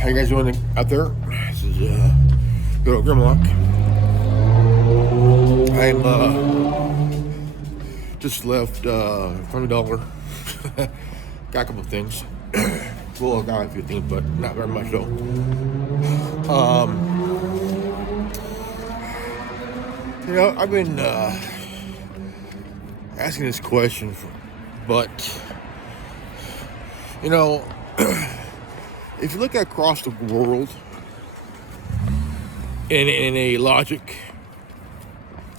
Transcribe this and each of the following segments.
How you guys doing out there? This is good old Grimlock. I'm just left from $1. Got a couple of things. Well, got a few things, but not very much though. I've been asking this question, but if you look across the world in a logic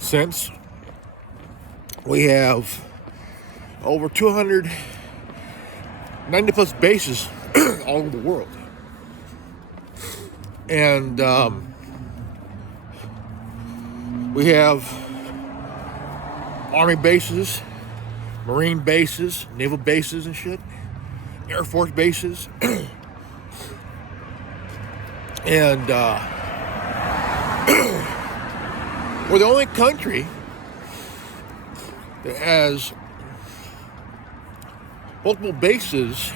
sense, we have over 290 plus bases all over the world. And we have Army bases, Marine bases, naval bases and shit, Air Force bases. And we're the only country that has multiple bases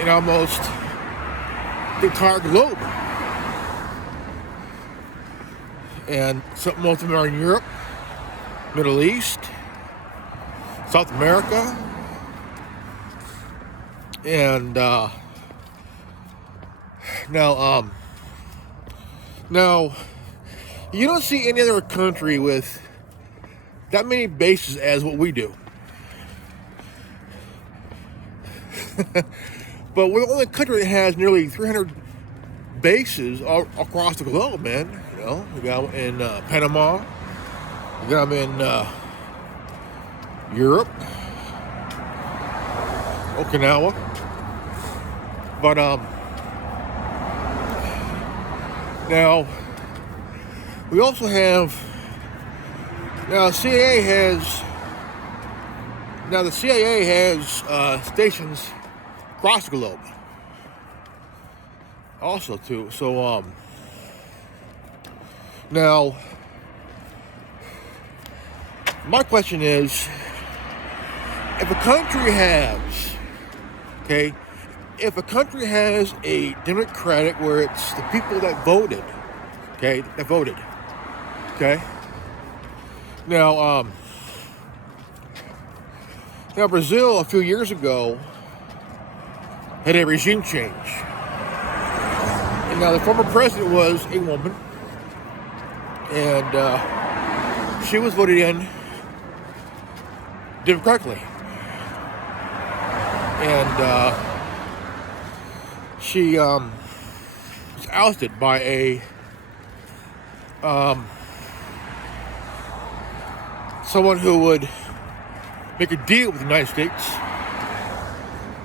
in almost the entire globe. And most of them are in Europe, Middle East, South America, and now you don't see any other country with that many bases as what we do. But we're the only country that has nearly 300 bases all across the globe, man. We got them in Panama, we got them in Europe, Okinawa, but now we also have the CIA has stations across the globe also too. So now my question is, if a country has a democratic where it's the people that voted, Now Brazil a few years ago had a regime change. And now the former president was a woman, and she was voted in democratically. And she was ousted by someone who would make a deal with the United States.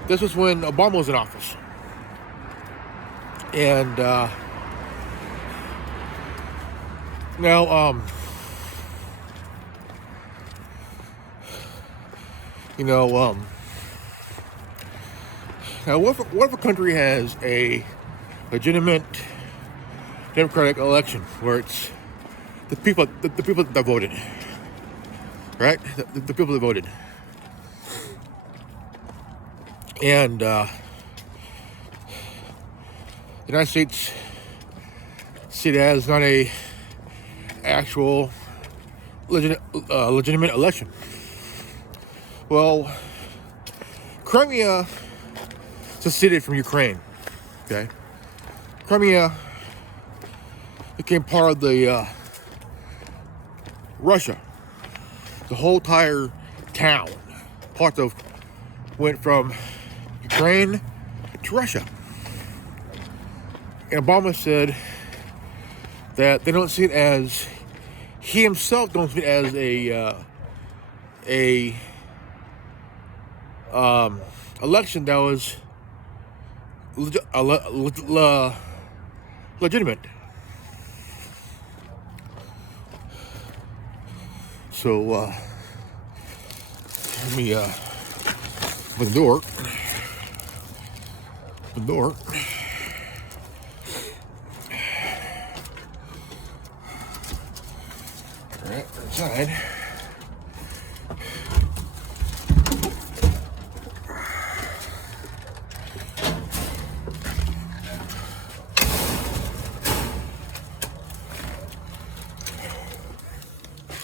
This was when Obama was in office. And now what if a country has a legitimate democratic election where it's the people that voted, right? The people that voted, and the United States see that as not a actual legitimate election. Well, Crimea seceded from Ukraine. Crimea became part of the Russia. The whole entire town, went from Ukraine to Russia. And Obama said that they don't see it as, he himself don't see it as a election that was legitimate. So let me open the door. All right, inside.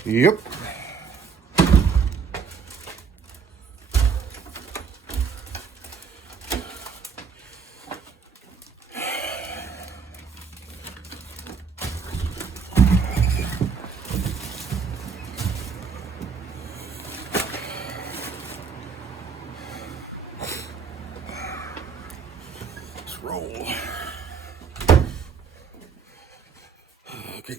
Yep. Let's roll. Okay.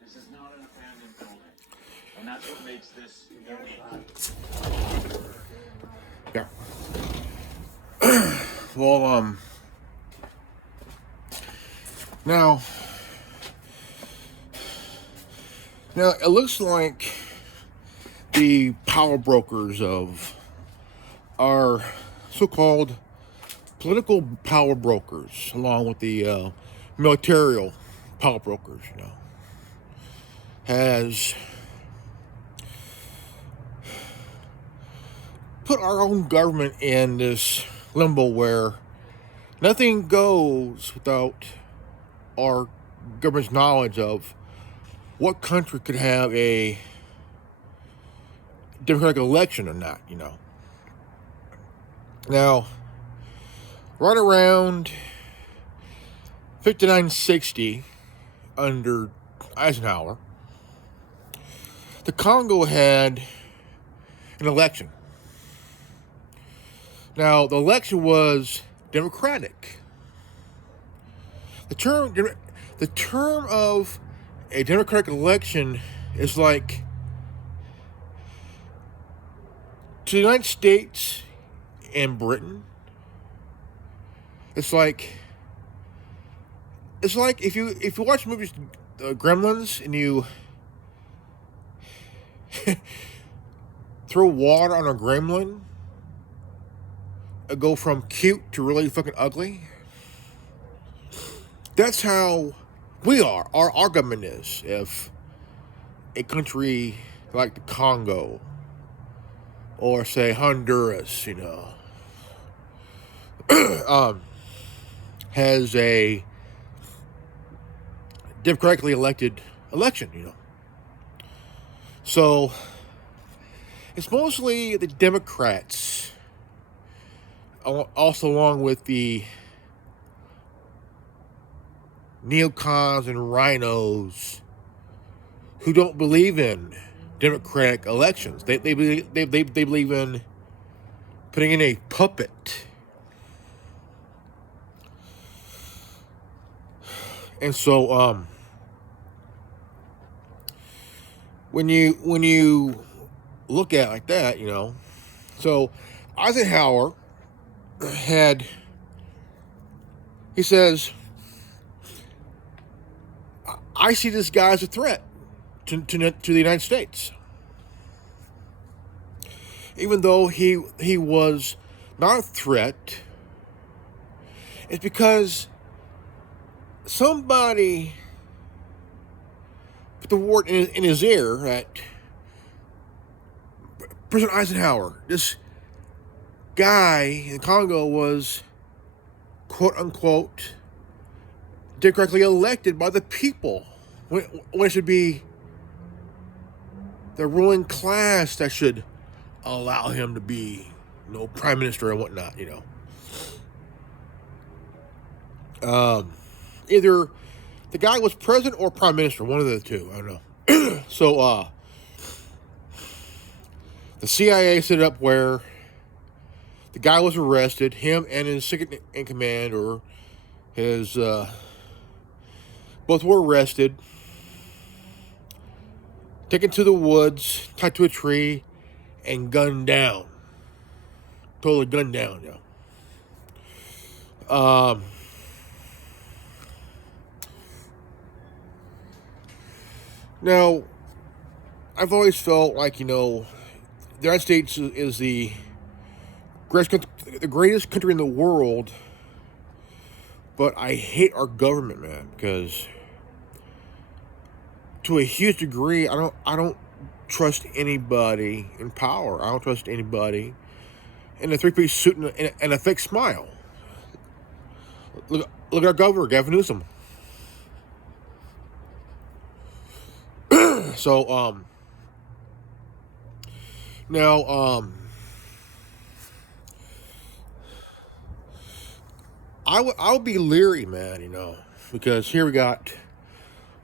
This is not an abandoned building, and that's what makes this unique. Yeah. Well, now it looks like the power brokers of our so-called political power brokers, along with the military power brokers, has put our own government in this limbo where nothing goes without our government's knowledge of what country could have a democratic election or not, Now, right around 5960 under Eisenhower, the Congo had an election. Now, the election was democratic. The term of a democratic election is like to the United States and Britain. It's like if you watch movies, Gremlins, and you throw water on a gremlin, it go from cute to really fucking ugly. That's how we are. Our government is. If a country like the Congo or say Honduras, has a democratically elected election, So it's mostly the Democrats, also along with the neocons and rhinos, who don't believe in democratic elections. They believe in putting in a puppet. And so when you look at it like that, so Eisenhower he says, I see this guy as a threat to the United States. Even though he was not a threat, it's because somebody put the word in his ear that President Eisenhower, this guy in Congo, was quote unquote democratically elected by the people, when it should be the ruling class that should allow him to be, prime minister and whatnot, Either the guy was president or prime minister, one of the two, I don't know. So, the CIA set it up where the guy was arrested, him and his second in command, or his, both were arrested, taken to the woods, tied to a tree, and gunned down. Totally gunned down, Now, I've always felt like, the United States is the greatest country in the world, but I hate our government, man, because to a huge degree, I don't trust anybody in power. I don't trust anybody in a three-piece suit and a fake smile. Look at our governor, Gavin Newsom. So, now, I would be leery, man, you know, because here we got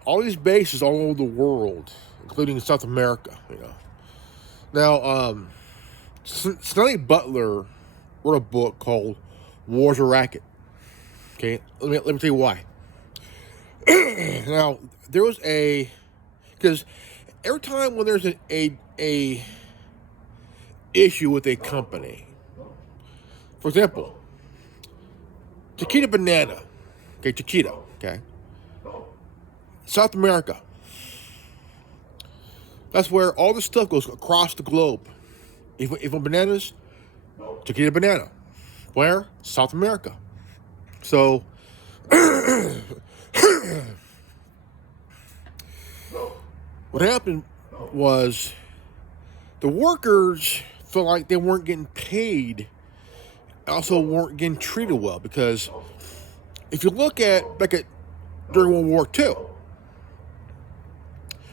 all these bases all over the world, including South America, you know. Now, Snelly Butler wrote a book called War's a Racket. Okay, let me tell you why. Now, there was because every time when there's a issue with a company, for example, Chiquita Banana, okay, Chiquita, okay, South America, that's where all the stuff goes across the globe. If bananas, Chiquita Banana, where? South America. So, what happened was the workers felt like they weren't getting paid, also weren't getting treated well, because if you look at during World War II,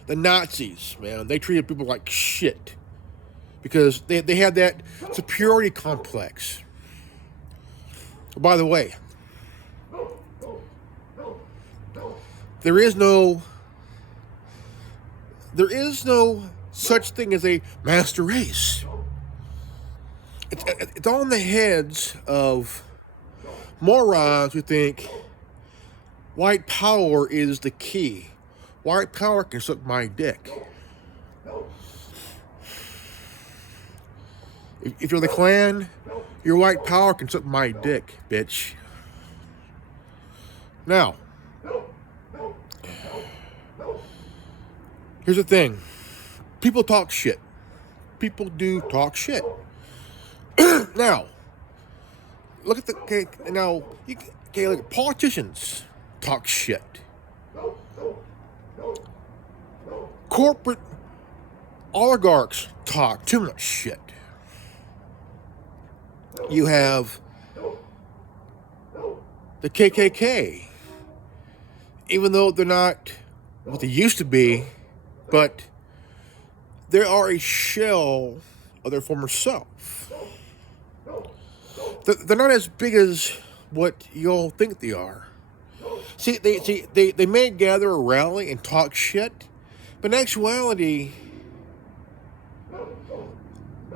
the Nazis, man, they treated people like shit because they had that superiority complex. By the way, there is no such thing as a master race. It's all in the heads of morons who think white power is the key. White power can suck my dick. If you're the Klan, your white power can suck my dick, bitch. Now, here's the thing. People talk shit. People do talk shit. Now, look at look at politicians talk shit. Corporate oligarchs talk too much shit. You have the KKK, even though they're not what they used to be, but they are a shell of their former self. They're not as big as what y'all think they are. See, they may gather a rally and talk shit, but in actuality,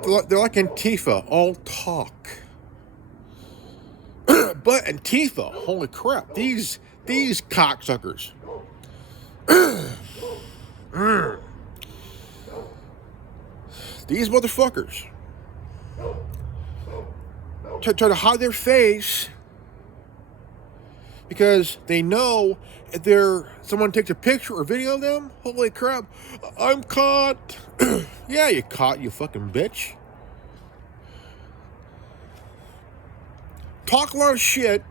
they're like Antifa, all talk. But Antifa, holy crap, these cocksuckers. These motherfuckers try to hide their face because they know if someone takes a picture or video of them, holy crap, I'm caught. Yeah, you caught, you fucking bitch. Talk a lot of shit,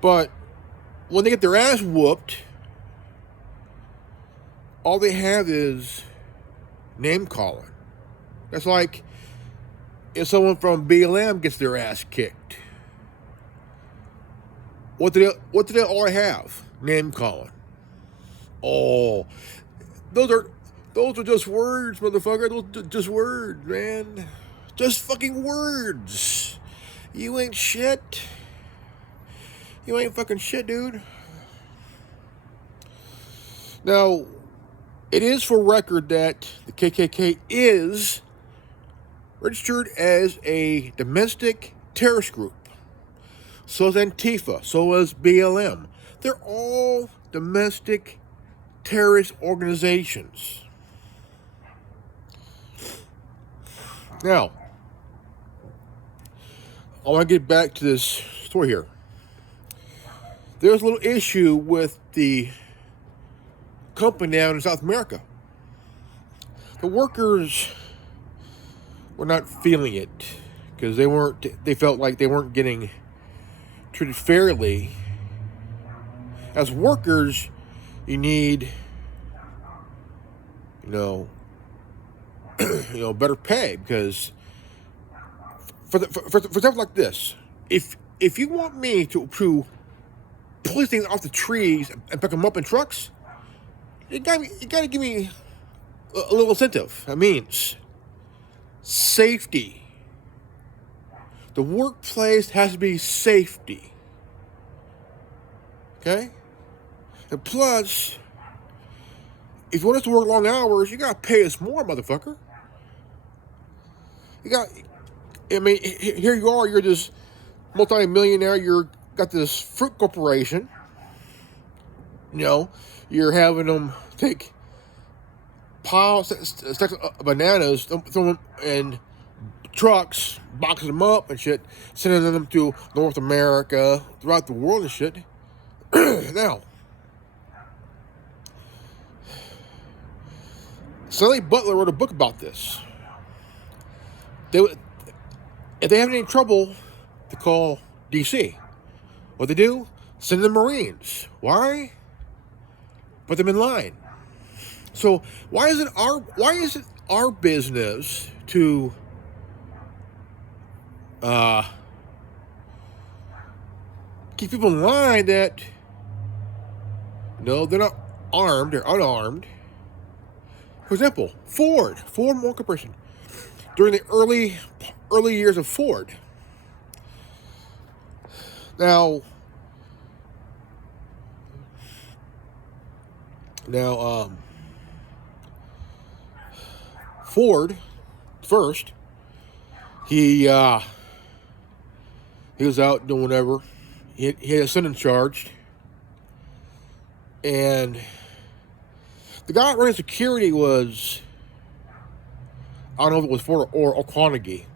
but when they get their ass whooped, all they have is name calling. That's like if someone from BLM gets their ass kicked. What do they all have? Name calling. Oh, those are just words, motherfucker. Those are just words, man. Just fucking words. You ain't shit. You ain't fucking shit, dude. Now, it is for record that the KKK is registered as a domestic terrorist group. So is Antifa. So is BLM. They're all domestic terrorist organizations. Now, I want to get back to this story here. There's a little issue with the company down in South America. The workers were not feeling it because they felt like they weren't getting treated fairly. As workers, you need, better pay because for stuff like this, if you want me to pull these things off the trees and pick them up in trucks, you gotta give me a little incentive. That means safety. The workplace has to be safety. Okay? And plus, if you want us to work long hours, you gotta pay us more, motherfucker. I mean, here you are, you're this multi-millionaire, got this fruit corporation. You know, you're having them take piles, stacks of bananas, throw them in trucks, boxing them up and shit, sending them to North America, throughout the world and shit. Now, Sally Butler wrote a book about this. If they have any trouble, they call DC. What they do? Send the Marines. Why? Put them in line. So why is it our business to keep people in line that no, they're not armed, they're unarmed? For example, Ford Motor Corporation. During the early years of Ford. Now, Ford first, he was out doing whatever. He had a son charged, and the guy running security was, I don't know if it was Ford or Carnegie,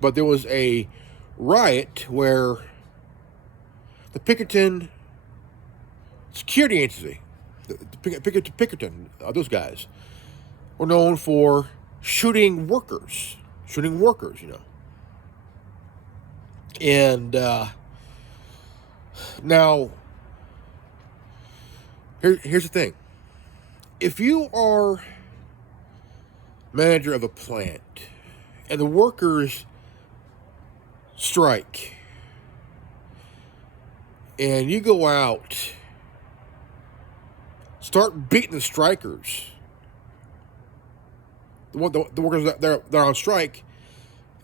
but there was a riot where the Pinkerton security agency, the Pinkerton, those guys, were known for shooting workers, you know. And now, here's the thing. If you are manager of a plant and the workers strike and you go out, start beating the strikers, the workers that they're on strike,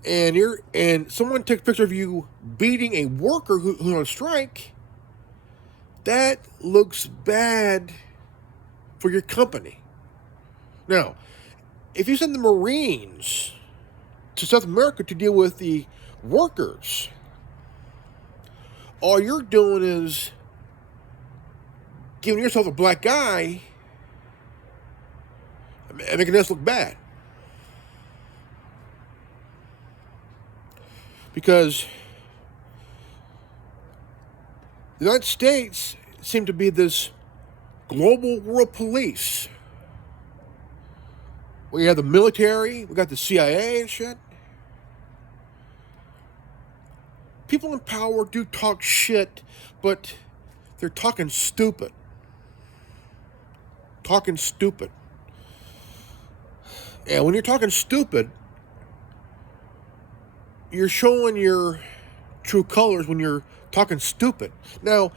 and someone takes a picture of you beating a worker who's on strike, that looks bad for your company. Now, if you send the Marines to South America to deal with the workers, all you're doing is giving yourself a black eye and making us look bad. Because the United States seem to be this global world police. We have the military, we got the CIA and shit. People in power do talk shit, but they're talking stupid. And when you're talking stupid, you're showing your true colors when you're talking stupid. Now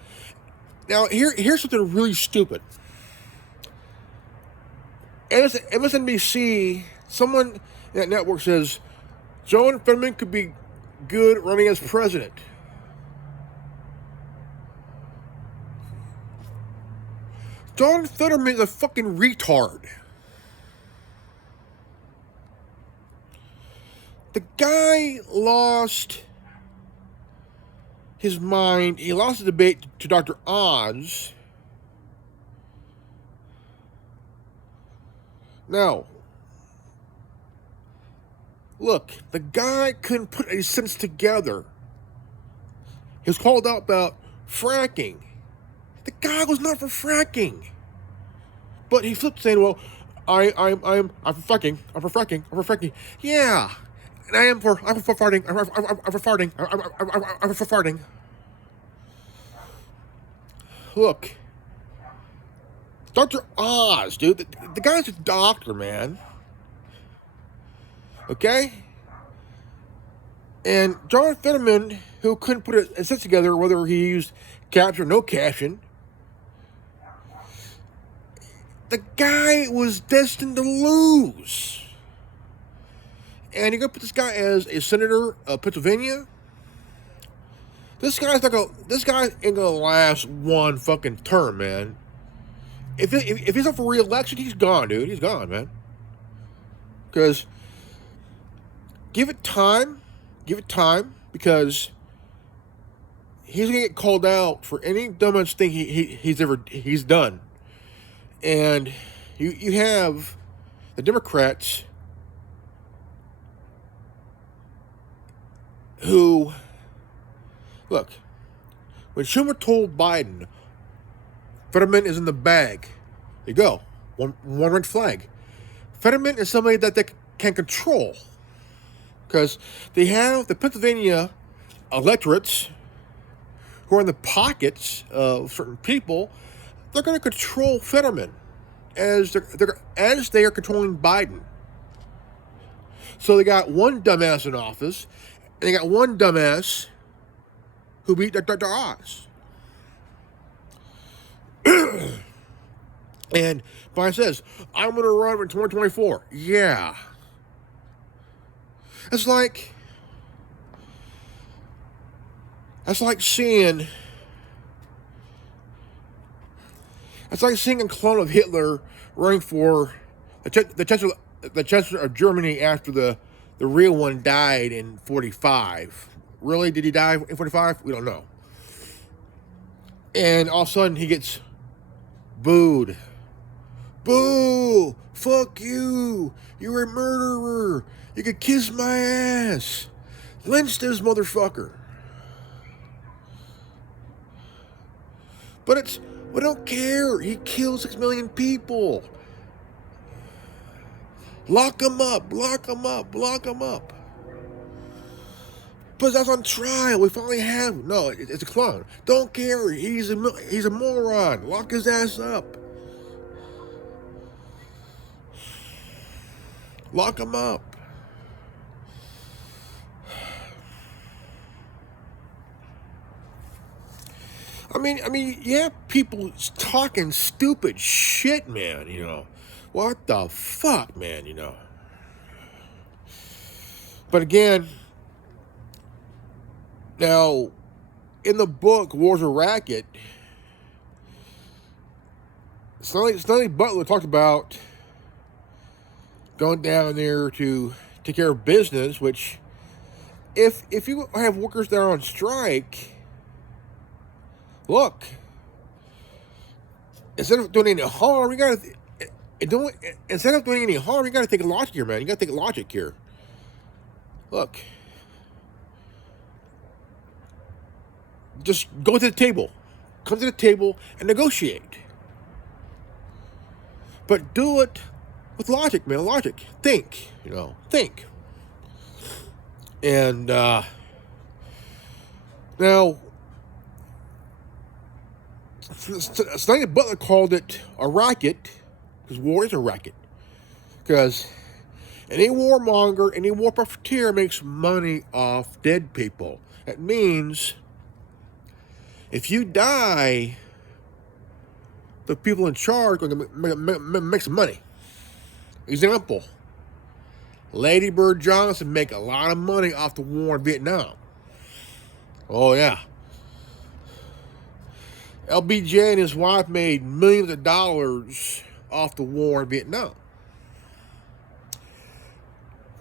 here's something really stupid. MSNBC, someone in that network says, John Fetterman could be good running as president. John Fetterman is a fucking retard. The guy lost his mind. He lost the debate to Dr. Oz. Now, look, the guy couldn't put any sense together. He was called out about fracking. The guy was not for fracking. But he flipped saying, well, I'm for fracking. I'm for fracking. Yeah. And I'm for farting. I'm for farting. Look. Dr. Oz, dude. The guy's a doctor, man. Okay? And John Fetterman, who couldn't put a set together whether he used caption or no caption, the guy was destined to lose. And you're going to put this guy as a senator of Pennsylvania? This guy ain't gonna last one fucking term, man. If he's up for re-election, he's gone, dude. He's gone, man. Because give it time, because he's gonna get called out for any dumbest thing he's done. And you have the Democrats who, look, when Schumer told Biden, Fetterman is in the bag, there you go, one red flag. Fetterman is somebody that they can control, because they have the Pennsylvania electorates who are in the pockets of certain people. They're going to control Fetterman as they are controlling Biden. So they got one dumbass in office, and they got one dumbass who beat Dr. Oz. And Biden says, I'm going to run in 2024. Yeah. That's like seeing a clone of Hitler running for the Chancellor of Germany after the real one died in 45. Really? Did he die in 45? We don't know. And all of a sudden he gets booed. Boo! Fuck you! You're a murderer! You could kiss my ass! Lynch this motherfucker! But we don't care. He killed 6 million people. Lock him up. Lock him up. Lock him up. But that's on trial. We finally have him. No, it's a clown. Don't care. He's a moron. Lock his ass up. Lock him up. I mean, yeah, people talking stupid shit, man, you know. What the fuck, man, you know. But again, now, in the book, War's a Racket, Sonny Butler talked about going down there to take care of business, which, if you have workers that are on strike, look, instead of doing any harm, you gotta take logic here, man. You gotta think logic here. Look, just go to the table, come to the table and negotiate. But do it with logic, man. Logic. Think, you know. Think. And now, Sonny Butler called it a racket, because war is a racket. Because any warmonger, any war profiteer makes money off dead people. That means if you die, the people in charge are going to make some money. Example, Lady Bird Johnson make a lot of money off the war in Vietnam. Oh, yeah. LBJ and his wife made millions of dollars off the war in Vietnam.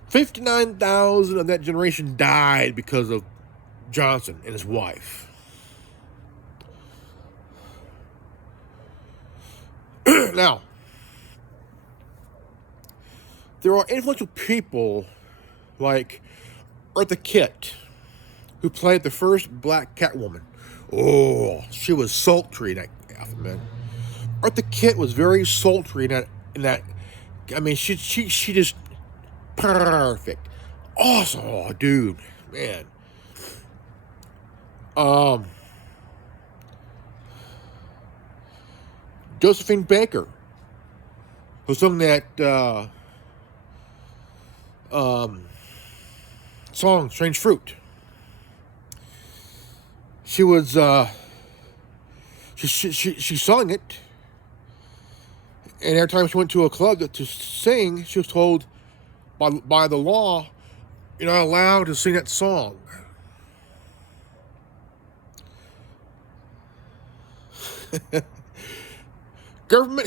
59,000 of that generation died because of Johnson and his wife. Now, there are influential people like Eartha Kitt, who played the first black Catwoman. Oh, she was sultry in that outfit, man. Eartha Kitt was very sultry in that. I mean, she just perfect, awesome. Oh, dude, man. Josephine Baker, who sung that song Strange Fruit. She was she sung it, and every time she went to a club to sing, she was told by the law, you're not allowed to sing that song. Government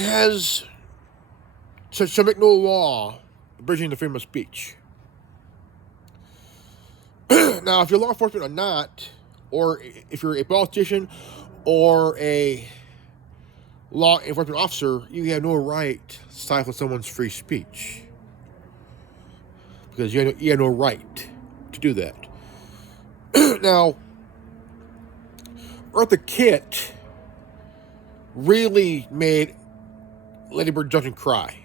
shall make no law abridging the freedom of speech. Now, if you're law enforcement or not, or if you're a politician or a law enforcement officer, you have no right to stifle someone's free speech. Because you have no right to do that. Now, Eartha Kitt really made Lady Bird Johnson cry.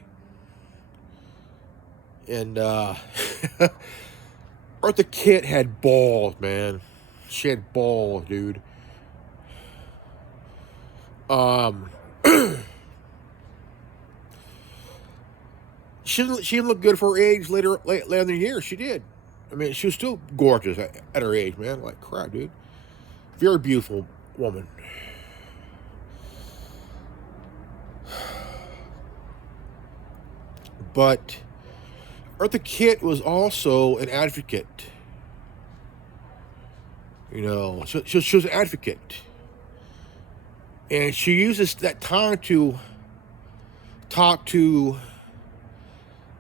And Eartha Kitt had balls, man. She had balls, dude. She didn't look good for her age later in the year. She did. I mean, she was still gorgeous at her age, man. Like crap, dude. Very beautiful woman. But Eartha Kitt was also an advocate. You know, she was an advocate. And she uses that time to talk to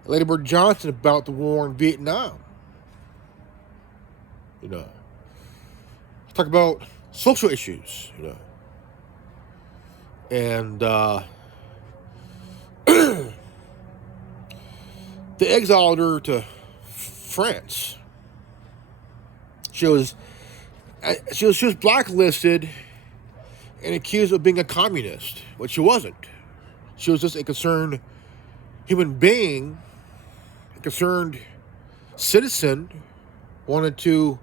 Lady Bird Johnson about the war in Vietnam. You know, talk about social issues, you know. And they exiled her to France. She was blacklisted and accused of being a communist, but she wasn't. She was just a concerned human being, a concerned citizen, wanted to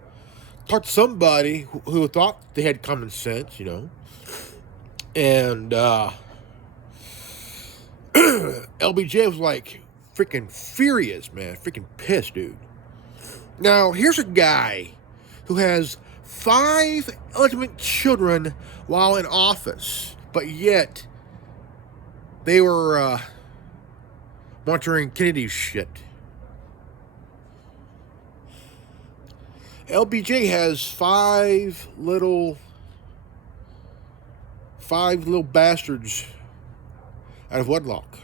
talk to somebody who thought they had common sense, you know. And LBJ was like freaking furious, man, freaking pissed, dude. Now, here's a guy who has 5 illegitimate children while in office, but yet they were monitoring Kennedy's shit. LBJ has 5 little bastards out of wedlock.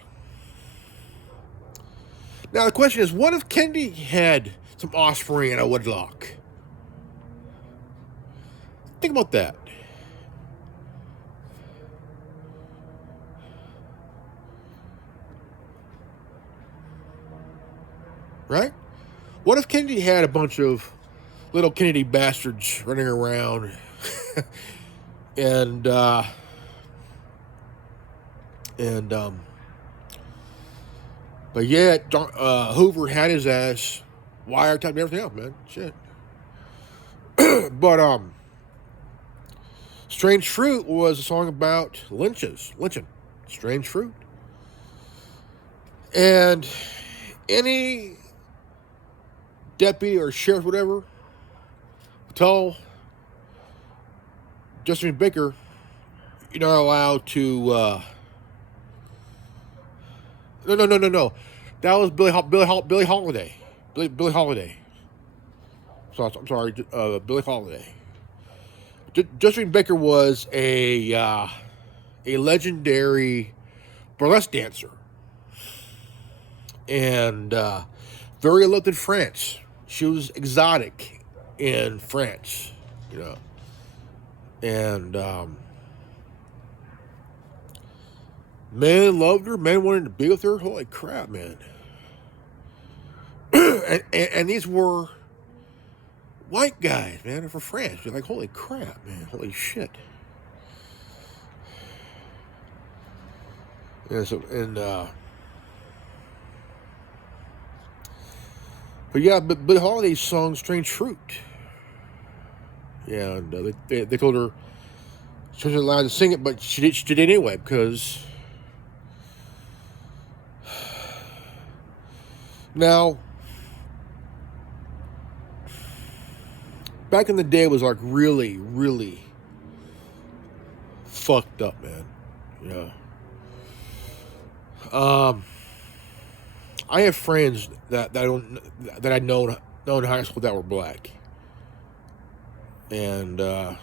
Now the question is, what if Kennedy had some offspring out of wedlock? Think about that. Right? What if Kennedy had a bunch of little Kennedy bastards running around and but yet Hoover had his ass wiretapped and everything else, man. Shit. But Strange Fruit was a song about lynching. Strange Fruit. And any deputy or sheriff, whatever, tell Justin Baker, you're not allowed to. No. That was Billy Holiday. Billy Holiday. So I'm sorry, Billy Holiday. Justin Baker was a legendary burlesque dancer, and very loved in France. She was exotic in France, you know, and men loved her. Men wanted to be with her. Holy crap, man! and these were white guys, man, for France. You're like, holy crap, man, holy shit. But yeah, Billie Holiday sung "Strange Fruit." Yeah, and they told her she wasn't allowed to sing it, but she did anyway because now back in the day, it was like really, really fucked up, man. Yeah. I have friends that I know in high school that were black, and I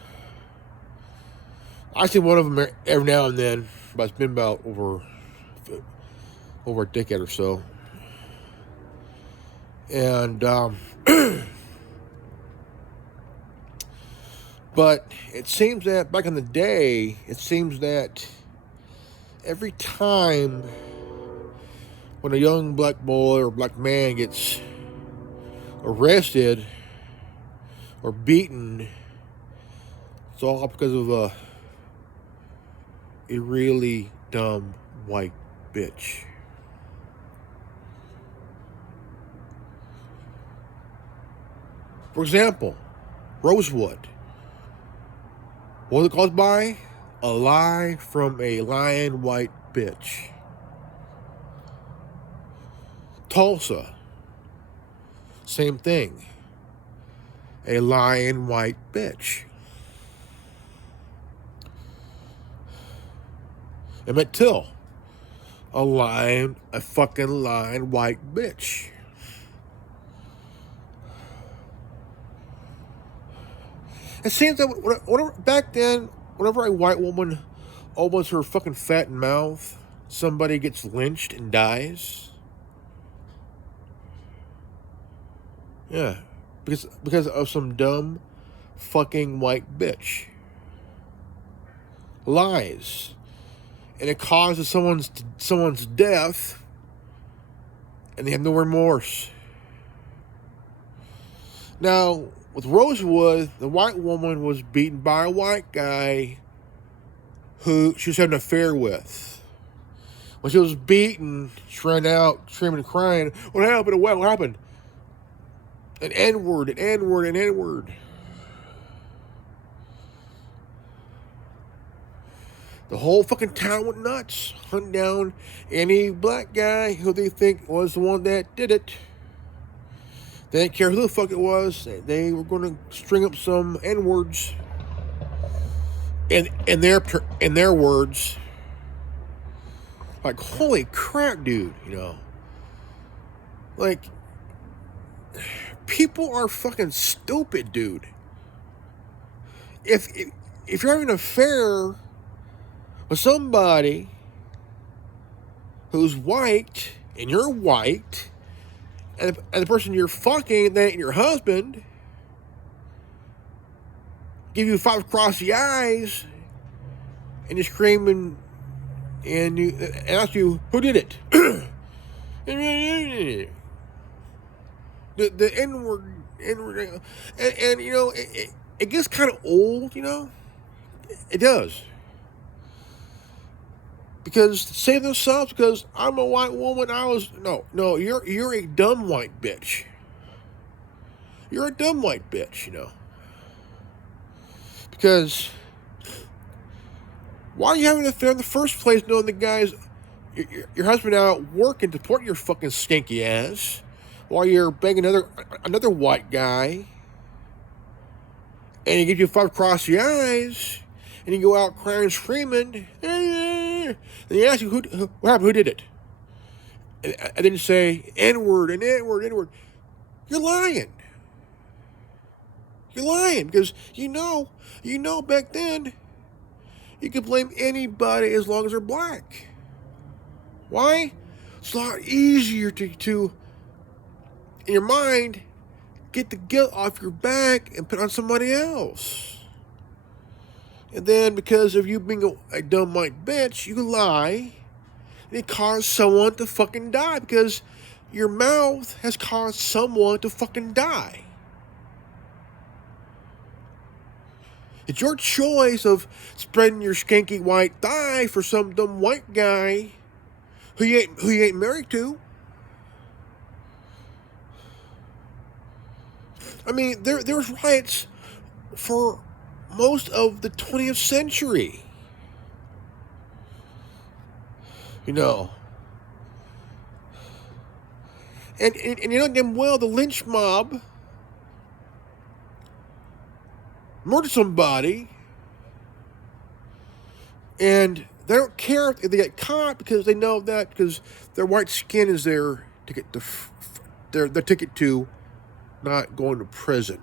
see one of them every now and then, but it's been about over a decade or so, and but it seems that back in the day, it seems that every time when a young black boy or black man gets arrested or beaten, it's all because of a really dumb white bitch. For example, Rosewood. What was it caused by? A lie from a lying white bitch. Tulsa. Same thing. A lying white bitch. Emmett Till. A fucking lying white bitch. It seems that whenever, back then, whenever a white woman opens her fucking fat mouth, somebody gets lynched and dies. Yeah, because of some dumb fucking white bitch. Lies. And it causes someone's death, and they have no remorse. Now, with Rosewood, the white woman was beaten by a white guy who she was having an affair with. When she was beaten, she ran out screaming and crying. What happened? What happened? An N-word, an N-word, an N-word. The whole fucking town went nuts, hunting down any black guy who they think was the one that did it. They didn't care who the fuck it was. They were going to string up some N-words. In their words. Like, holy crap, dude, you know. Like, people are fucking stupid, dude. If you're having an affair with somebody who's white, and you're white, and the person you're fucking, that ain't your husband, give you 5 across the eyes, and you're screaming, and you ask you, who did it? the N-word, and you know, it gets kind of old, you know? It does. Because to save themselves, because I'm a white woman, no, you're a dumb white bitch. You're a dumb white bitch, you know. Because why are you having an affair in the first place, knowing the guy's your husband out working to support your fucking stinky ass, while you're banging another white guy, and he gives you 5 across the eyes, and you go out crying, screaming, and he asks you, what happened? Who did it? And then you say, N-word, and N-word, N-word. You're lying. You're lying, because you know back then, you could blame anybody as long as they're black. Why? It's a lot easier to in your mind, get the guilt off your back and put it on somebody else. And then, because of you being a dumb white bitch, you lie, and it caused someone to fucking die, because your mouth has caused someone to fucking die. It's your choice of spreading your skanky white thigh for some dumb white guy who you ain't married to. I mean, there was riots for most of the 20th century. You know. And you know damn well the lynch mob murder somebody, and they don't care if they get caught because they know that because their white skin is there to get their ticket to not going to prison.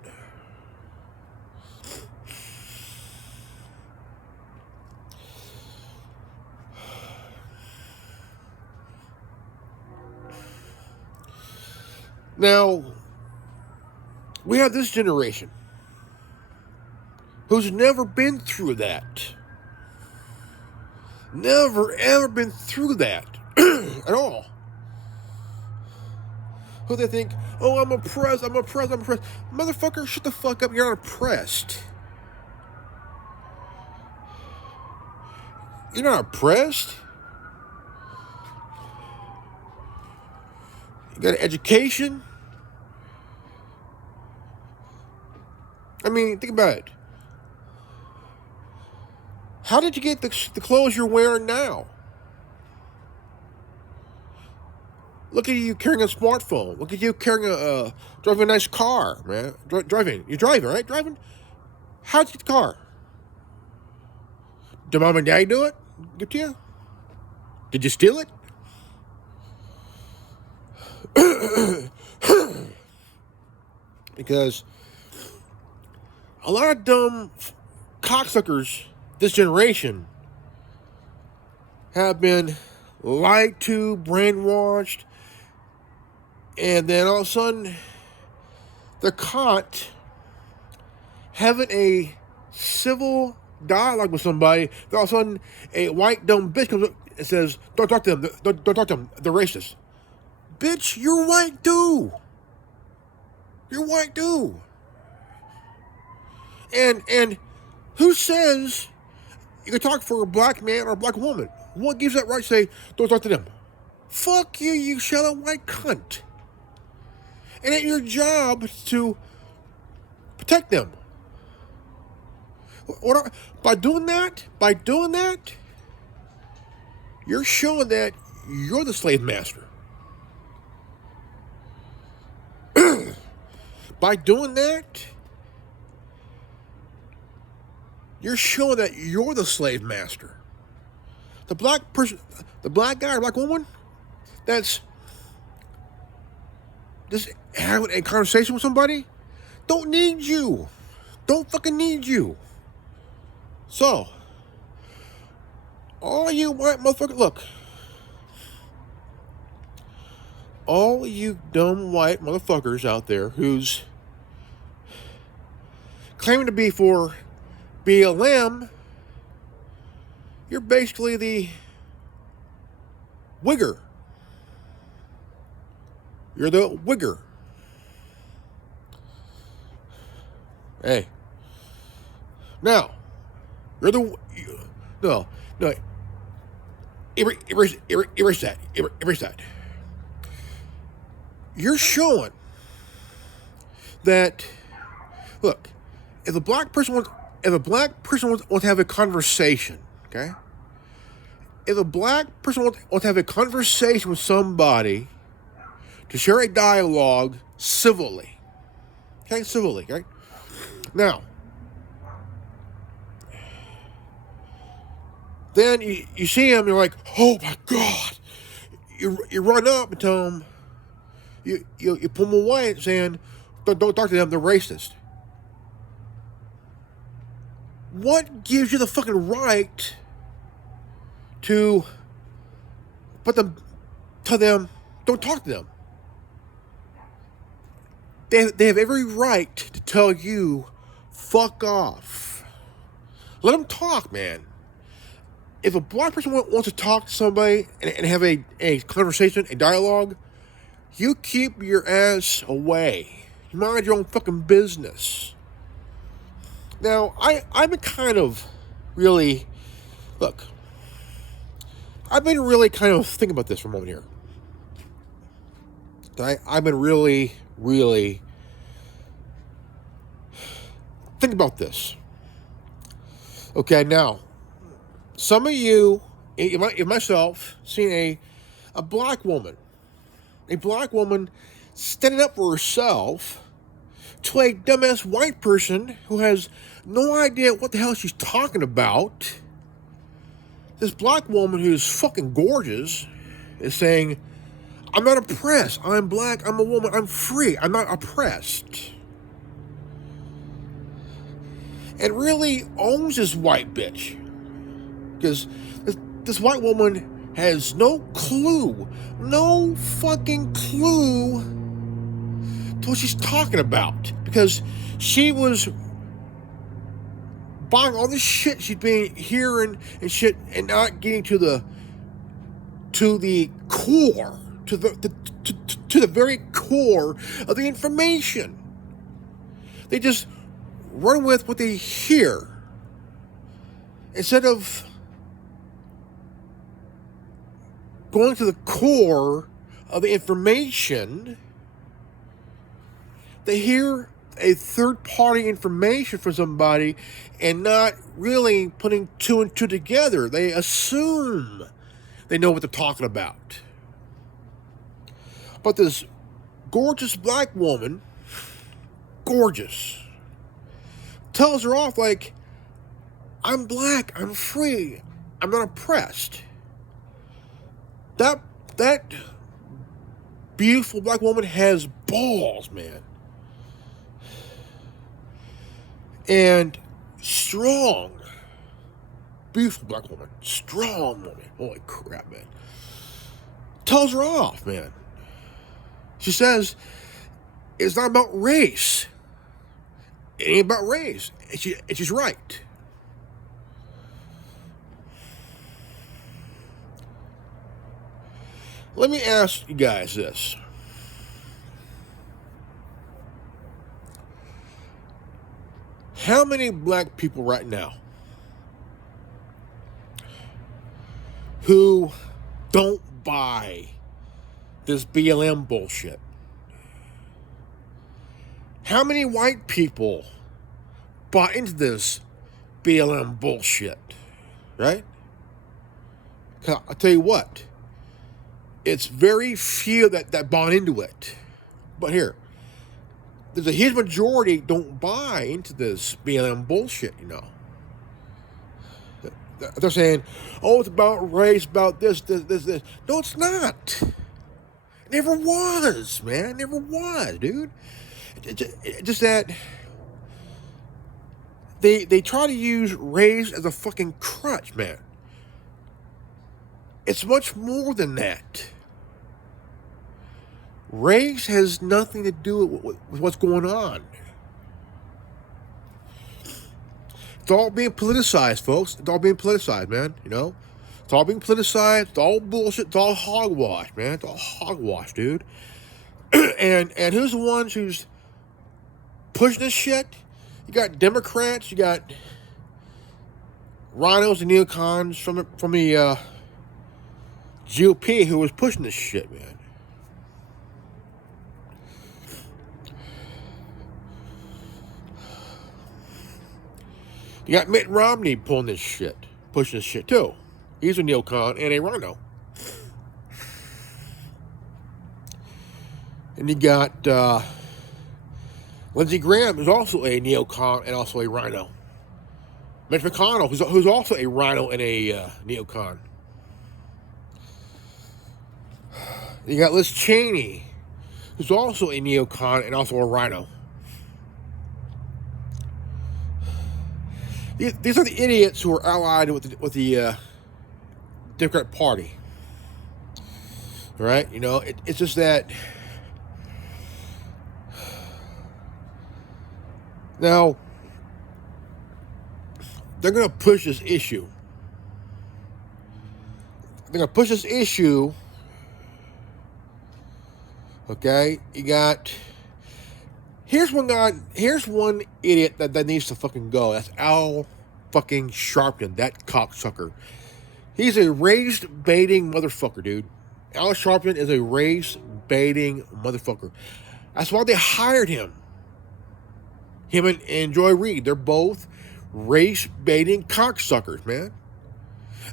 Now, we have this generation who's never been through that. Never, ever been through that at all. Who they think, oh, I'm oppressed. Motherfucker, shut the fuck up. You're not oppressed. You're not oppressed. You got an education. I mean, think about it. How did you get the clothes you're wearing now? Look at you carrying a smartphone. Look at you carrying driving a nice car, man. Driving. You're driving, right? Driving. How'd you get the car? Did mom and dad do it? Give to you? Did you steal it? Because a lot of dumb cocksuckers this generation have been lied to, brainwashed, and then all of a sudden they're caught having a civil dialogue with somebody. Then all of a sudden a white dumb bitch comes up and says, don't talk to them, don't talk to them, they're racist. Bitch, you're white too. You're white too. And who says you can talk for a black man or a black woman? What gives that right to say, don't talk to them? Fuck you, you shallow white cunt. It ain't your job to protect them. By doing that, you're showing that you're the slave master. By doing that, you're showing that you're the slave master. The black person, the black guy or black woman that's just having a conversation with somebody don't need you. Don't fucking need you. So, all you white motherfuckers, look. All you dumb white motherfuckers out there who's claiming to be for BLM, you're basically the wigger. You're the wigger. Hey. Now, you're the... No. Erase that. Erase that. You're showing that, look, if a black person wants to have a conversation, okay? If a black person wants to have a conversation with somebody to share a dialogue civilly, okay? Civilly, okay? Now, then you see him, you're like, oh my God. You run up and tell him, you pull them away saying, don't talk to them, they're racist. What gives you the fucking right to tell them, don't talk to them? They have every right to tell you, fuck off. Let them talk, man. If a black person wants to talk to somebody and have a conversation, a dialogue, you keep your ass away. You mind your own fucking business. Now, I've been kind of really... Look. I've been really kind of thinking about this for a moment here. I've been really thinking about this. Okay, now, some of you, myself, seen a black woman standing up for herself, to a dumbass white person who has no idea what the hell she's talking about. This black woman who's fucking gorgeous is saying, I'm not oppressed. I'm black. I'm a woman. I'm free. I'm not oppressed. And really owns this white bitch. Because this white woman has no clue, no fucking clue to what she's talking about. Because she was buying all this shit she's been hearing and shit and not getting to the core, to the very core of the information. They just run with what they hear instead of going to the core of the information. They hear a third-party information from somebody and not really putting two and two together. They assume they know what they're talking about. But this gorgeous black woman, gorgeous, tells her off like, I'm black, I'm free, I'm not oppressed. That beautiful black woman has balls, man. And strong. Beautiful black woman. Strong woman. Holy crap, man. Tells her off, man. She says, it's not about race. It ain't about race. And she's right. Let me ask you guys this. How many black people right now who don't buy this BLM bullshit? How many white people bought into this BLM bullshit? Right? I'll tell you what. It's very few that bought into it. But here, there's a huge majority don't buy into this BLM bullshit, you know. They're saying, oh, it's about race, about this. No, it's not. It never was, man. It never was, dude. Just that they try to use race as a fucking crutch, man. It's much more than that. Race has nothing to do with what's going on. It's all being politicized, folks. It's all being politicized, man. You know? It's all being politicized. It's all bullshit. It's all hogwash, man. It's all hogwash, dude. and who's the ones who's pushing this shit? You got Democrats. You got rhinos and neocons from the GOP who was pushing this shit, man. You got Mitt Romney pulling this shit, pushing this shit too. He's a neocon and a rhino. And you got Lindsey Graham, who's also a neocon and also a rhino. Mitch McConnell, who's also a rhino and a neocon. You got Liz Cheney, who's also a neocon and also a rhino. These are the idiots who are allied with the Democratic Party. Right? You know, it's just that. Now, they're going to push this issue. They're going to push this issue. Okay? You got. Here's one idiot that needs to fucking go. That's Al fucking Sharpton, that cocksucker. He's a race-baiting motherfucker, dude. Al Sharpton is a race-baiting motherfucker. That's why they hired him. Him and Joy Reid. They're both race-baiting cocksuckers, man.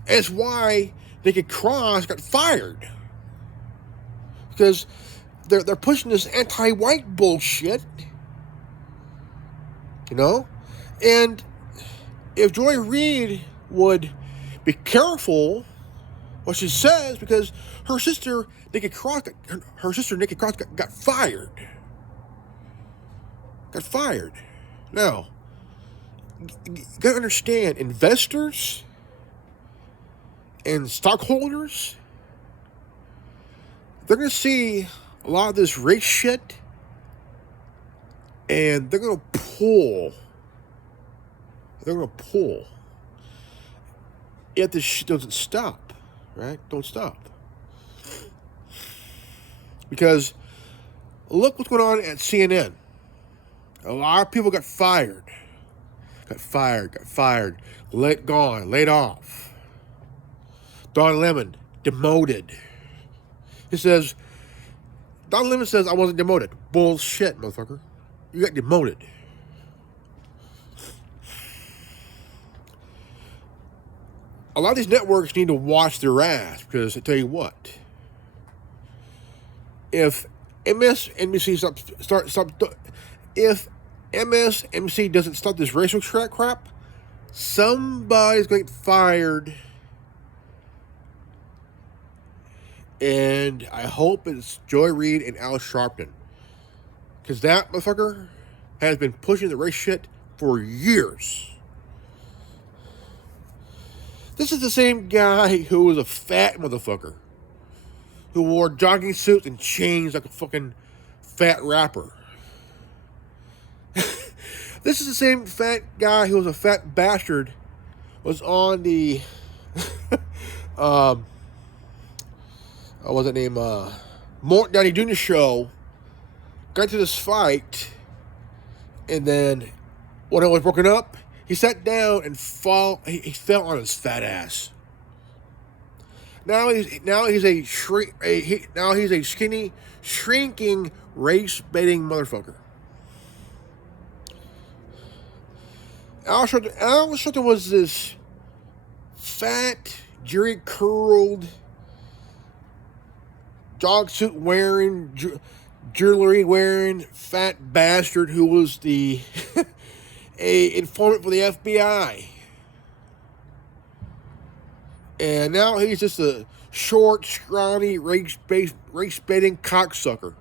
That's why Nikki Cross got fired. Because they're pushing this anti-white bullshit. you know? And if Joy Reid would be careful what she says, because her sister Nikki Cross got fired. Got fired. Now, you gotta understand, investors and stockholders, they're gonna see a lot of this race shit, and they're gonna pull. If this shit doesn't stop, right? Don't stop. Because look what's going on at CNN. A lot of people got fired. Laid off. Don Lemon, demoted. Don Lemon says, I wasn't demoted. Bullshit, motherfucker. You got demoted. A lot of these networks need to watch their ass, because I tell you what, if MSNBC if MSNBC doesn't stop this racial crap, somebody's going to get fired, and I hope it's Joy Reid and Al Sharpton, because that motherfucker has been pushing the race shit for years. This is the same guy who was a fat motherfucker, who wore jogging suits and chains like a fucking fat rapper. This is the same fat guy who was a fat bastard, was on the what was that name? Morton Downey Jr. show, got to this fight, and then when it was broken up, he sat down and he fell on his fat ass. Now he's a skinny, shrinking, race-baiting motherfucker. Al Sharpton was this fat, jerry-curled, dog suit wearing, jewelry wearing, fat bastard who was a informant for the FBI. And now he's just a short, scrawny, race-baiting cocksucker.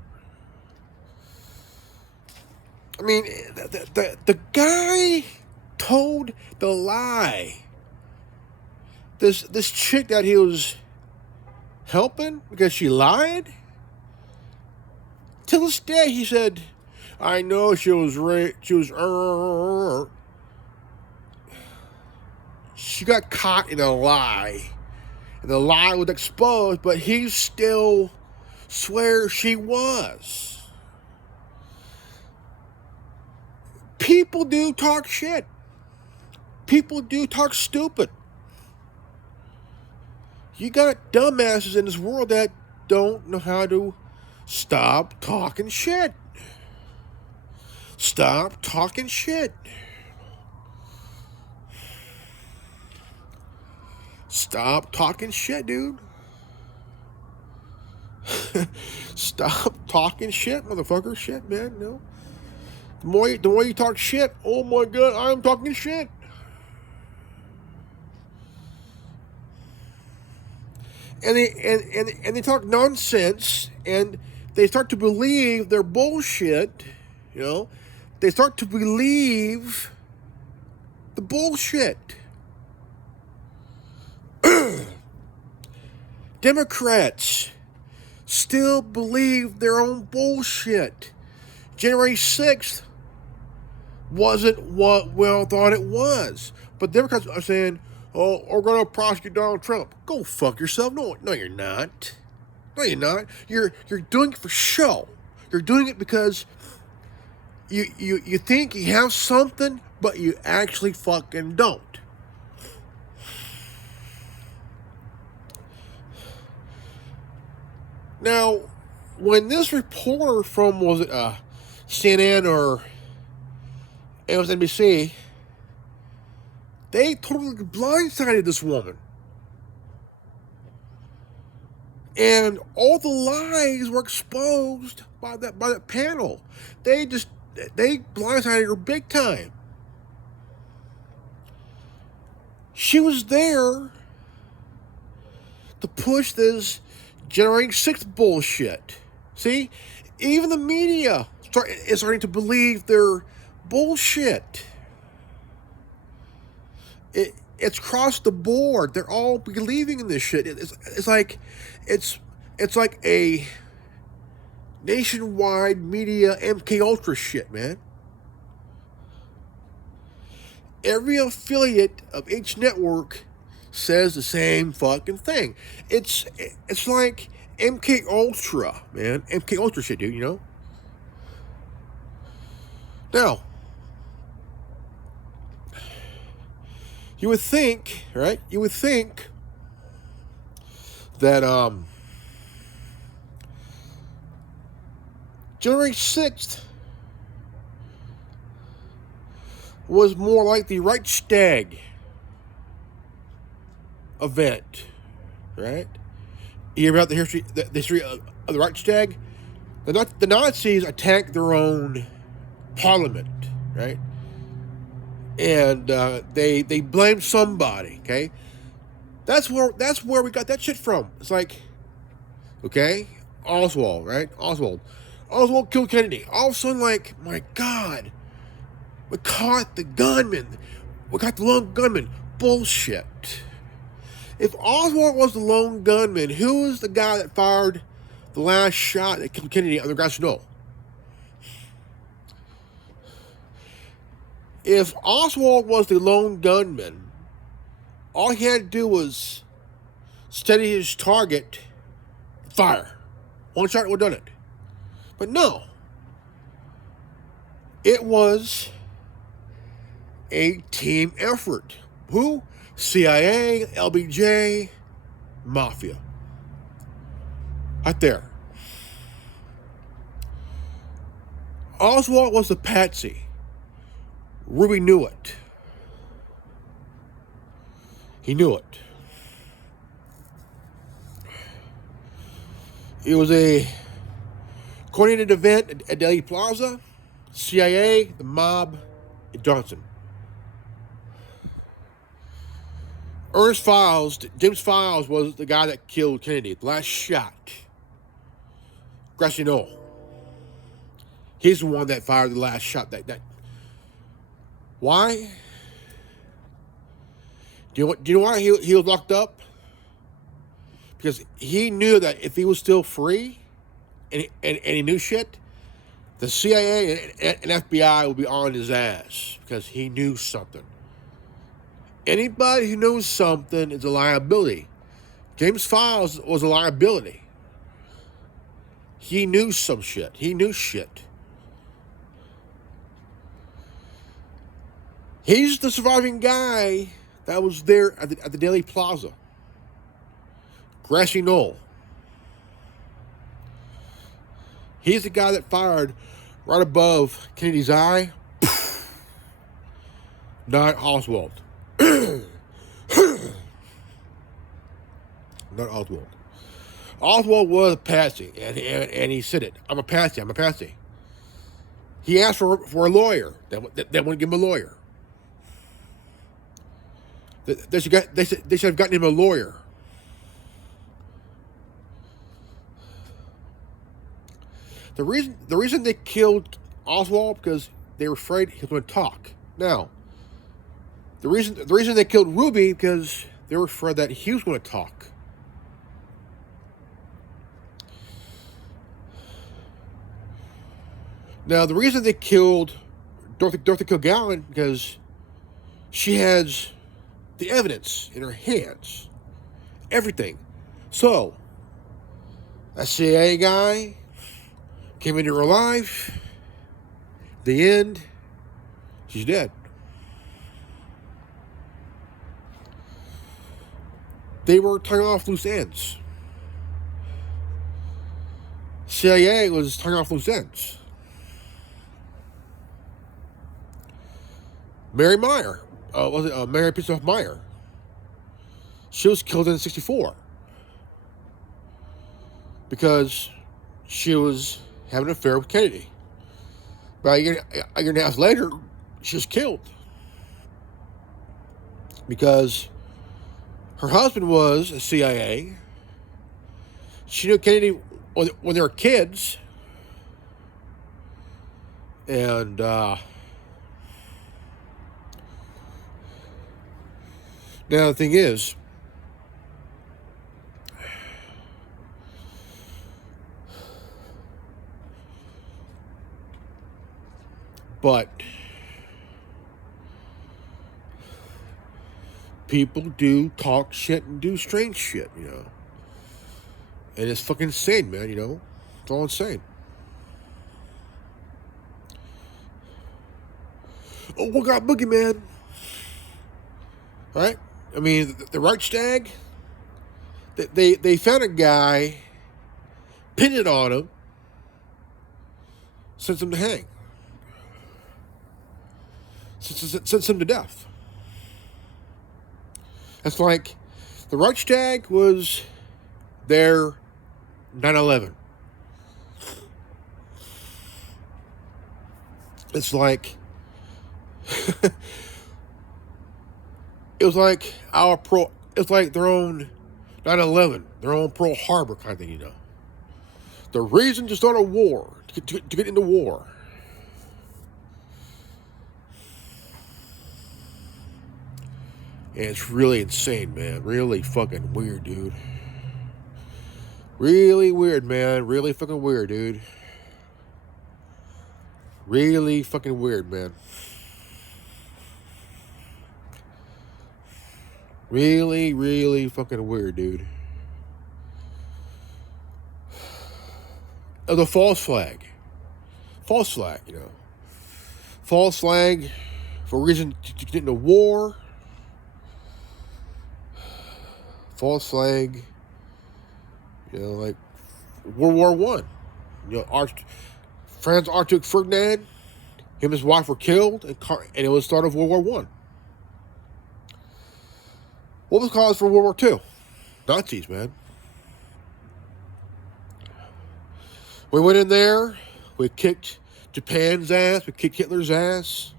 I mean, the guy told the lie. This chick that he was helping because she lied. Till this day, he said, "I know she was she got caught in a lie, and the lie was exposed, but he still swears she was." People do talk shit. People do talk stupid. You got dumbasses in this world that don't know how to stop talking shit. Stop talking shit. Stop talking shit, dude. Stop talking shit, motherfucker. Shit, man. No. The more you talk shit, oh my God, I'm talking shit. And they talk nonsense, and they start to believe their bullshit. You know, they start to believe the bullshit. Democrats still believe their own bullshit. January 6th wasn't what we all thought it was. But Democrats are saying, "Oh, we're going to prosecute Donald Trump." Go fuck yourself. No, you're not. No, you're not. You're doing it for show. You're doing it because you think you have something, but you actually fucking don't. Now, when this reporter from, was it CNN or MSNBC, they totally blindsided this woman. And all the lies were exposed by that panel. They blindsided her big time. She was there to push this January 6th bullshit. See? Even the media is starting to believe their bullshit. It's across the board. They're all believing in this shit. It's like a nationwide media MK Ultra shit, man. Every affiliate of each network says the same fucking thing. It's like MK Ultra, man. MK Ultra shit, dude, you know? Now, you would think, right? You would think that January 6th was more like the Reichstag event, right? You hear about the history of the Reichstag? The Nazis attacked their own parliament, right? And they blamed somebody, okay? That's where we got that shit from. It's like, okay, Oswald, right? Oswald killed Kennedy. All of a sudden, like, my God, we caught the gunman. We got the lone gunman. Bullshit. If Oswald was the lone gunman, who was the guy that fired the last shot that killed Kennedy on the grass snow? If Oswald was the lone gunman, all he had to do was steady his target, fire. One shot would have done it. But no. It was a team effort. Who? CIA, LBJ, Mafia. Right there. Oswald was the patsy. Ruby knew it. He knew it. It was a coordinated event at Dealey Plaza. CIA, the mob, and Johnson. James Files was the guy that killed Kennedy. The last shot. Grassy Knoll. He's the one that fired the last shot. That. Why? Do you know why he was locked up? Because he knew that if he was still free, and he knew shit, the CIA and FBI would be on his ass because he knew something. Anybody who knows something is a liability. James Files was a liability. He knew some shit. He knew shit. He's the surviving guy that was there at the Dealey Plaza. Grassy Knoll. He's the guy that fired right above Kennedy's eye. Not Oswald. Not Oswald. Oswald was a patsy, and he said it. I'm a patsy. He asked for a lawyer. They wouldn't give him a lawyer. They should have gotten him a lawyer. The reason they killed Oswald because they were afraid he was going to talk. Now, the reason they killed Ruby because they were afraid that he was going to talk. Now, the reason they killed Dorothy Kilgallen because she has the evidence in her hands. Everything. So, that CIA guy came into her life. The end, she's dead. They were tying off loose ends. CIA was tying off loose ends. Mary Meyer, Mary Pissoff Meyer? She was killed in '64 because she was having an affair with Kennedy. About a year and a half later, she was killed. because her husband was a CIA. She knew Kennedy when they were kids. And now the thing is, but people do talk shit and do strange shit, you know. And it's fucking insane, man, you know. It's all insane. Oh, what got boogeyman? Right? I mean, the Reichstag, they found a guy, pinned it on him, sent him to hang. Sent him to death. It's like the Reichstag was their 9/11. It's like it was like it's like their own 9/11, their own Pearl Harbor kind of thing, you know. The reason to start a war, to get into war. And it's really insane, man. Really fucking weird, dude. Really weird, man. Really fucking weird, dude. Really fucking weird, man. Really, really fucking weird, dude. The false flag. False flag, you know. False flag for a reason to get into war. False flag, you know, like World War I. You know, Franz Archduke Ferdinand, him and his wife were killed, and it was the start of World War I. What was the cause for World War II? Nazis, man. We went in there, we kicked Japan's ass, we kicked Hitler's ass.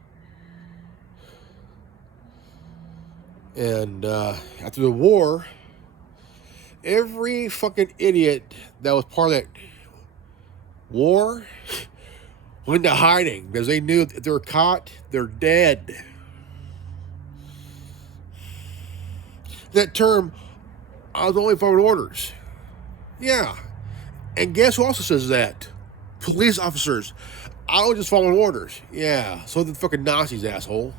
And after the war, every fucking idiot that was part of that war went into hiding because they knew if they were caught, they're dead. That term, I was only following orders. Yeah. And guess who also says that? Police officers. I was just following orders. Yeah. So the fucking Nazis, asshole.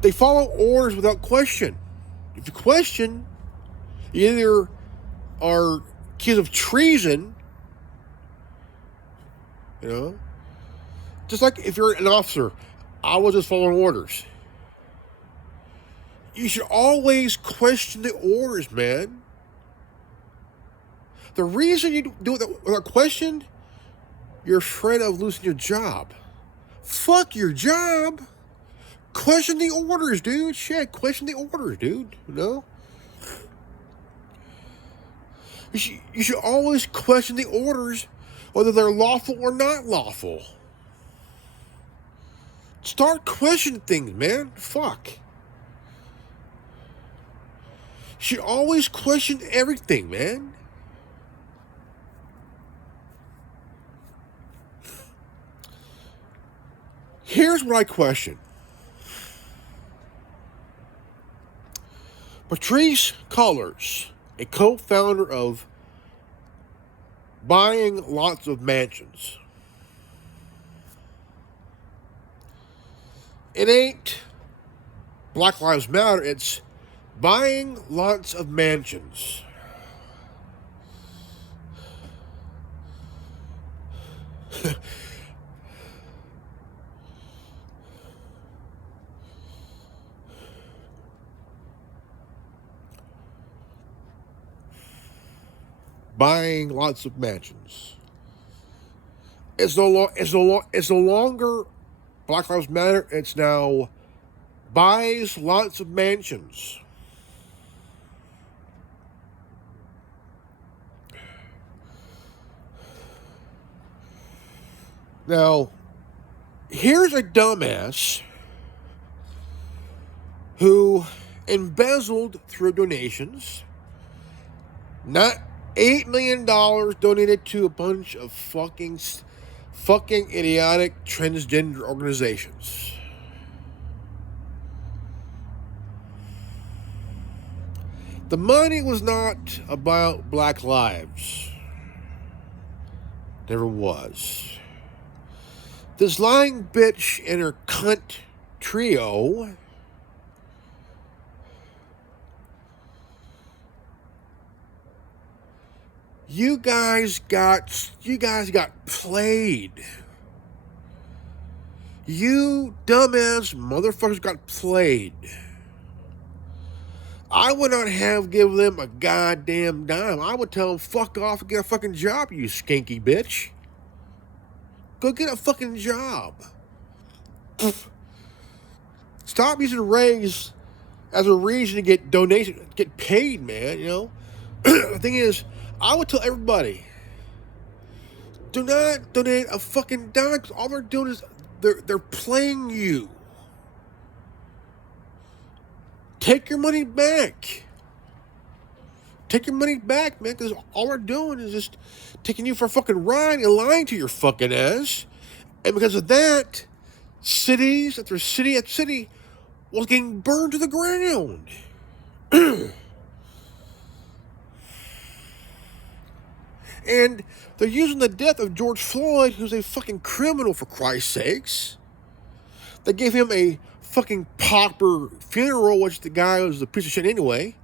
They follow orders without question. If you question, you either are accused of treason, you know, just like if you're an officer, I was just following orders. You should always question the orders, man. The reason you do it without question, you're afraid of losing your job. Fuck your job. Question the orders, dude. Shit, question the orders, dude. You know? You should always question the orders, whether they're lawful or not lawful. Start questioning things, man. Fuck. You should always question everything, man. Here's what I question. Patrice Cullors, a co-founder of Buying Lots of Mansions. It ain't Black Lives Matter, it's buying lots of mansions. Buying lots of mansions. It's no longer Black Lives Matter. It's now buys lots of mansions. Now, Here's a dumbass who embezzled through donations, not $8 million donated to a bunch of fucking idiotic transgender organizations. The money was not about black lives. Never was. This lying bitch and her cunt trio you guys got played. You dumbass motherfuckers got played. I would not have given them a goddamn dime. I would tell them, fuck off and get a fucking job, you skanky bitch. Go get a fucking job. Stop using raise as a reason to get donation, get paid, man, you know? The thing is, I would tell everybody, do not donate a fucking dime, because all they're doing is they're playing you. Take your money back. Take your money back, man, because all they're doing is just taking you for a fucking ride and lying to your fucking ass. And because of that, cities after city after city was getting burned to the ground. And they're using the death of George Floyd, who's a fucking criminal, for Christ's sakes. They gave him a fucking pauper funeral, which the guy was a piece of shit anyway.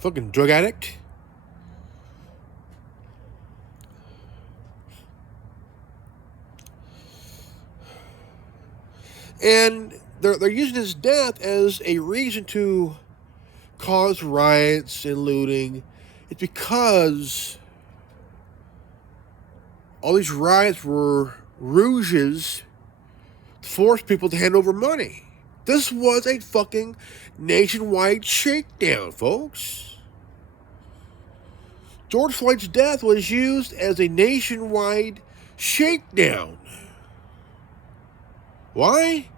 Fucking drug addict. And they're using his death as a reason to cause riots and looting. It's because all these riots were ruses to force people to hand over money. This was a fucking nationwide shakedown, folks. George Floyd's death was used as a nationwide shakedown. Why?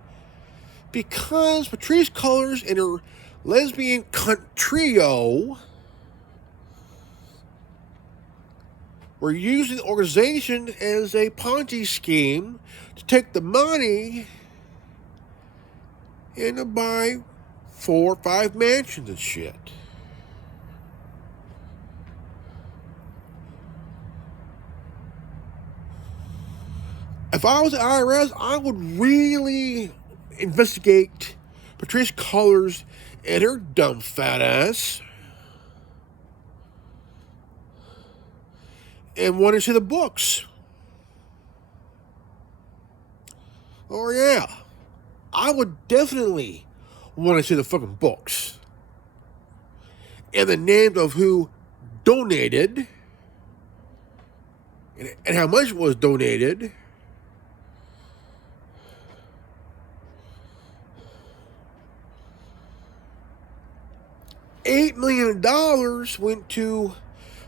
Because Patrisse Cullors and her lesbian cunt trio were using the organization as a Ponzi scheme to take the money and to buy 4 or 5 mansions and shit. If I was the IRS, I would really investigate Patrisse Cullors and her dumb fat ass and want to see the books. Oh yeah, I would definitely want to see the fucking books and the names of who donated and how much was donated. $8 million went to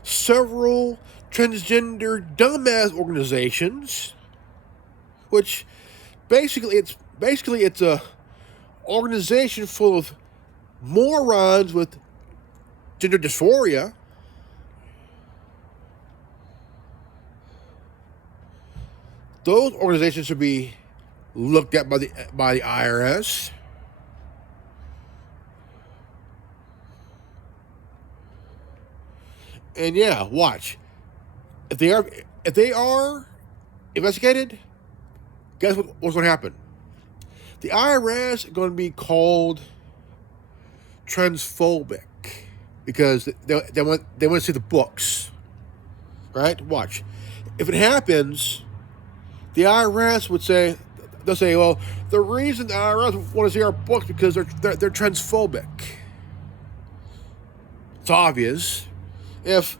several transgender dumbass organizations, which basically it's a organization full of morons with gender dysphoria. Those organizations should be looked at by the IRS. And yeah, watch. If they are investigated, guess what's going to happen? The IRS is going to be called transphobic because they want to see the books, right? Watch. If it happens, the IRS they'll say, well, the reason the IRS want to see our books because they're transphobic. It's obvious. If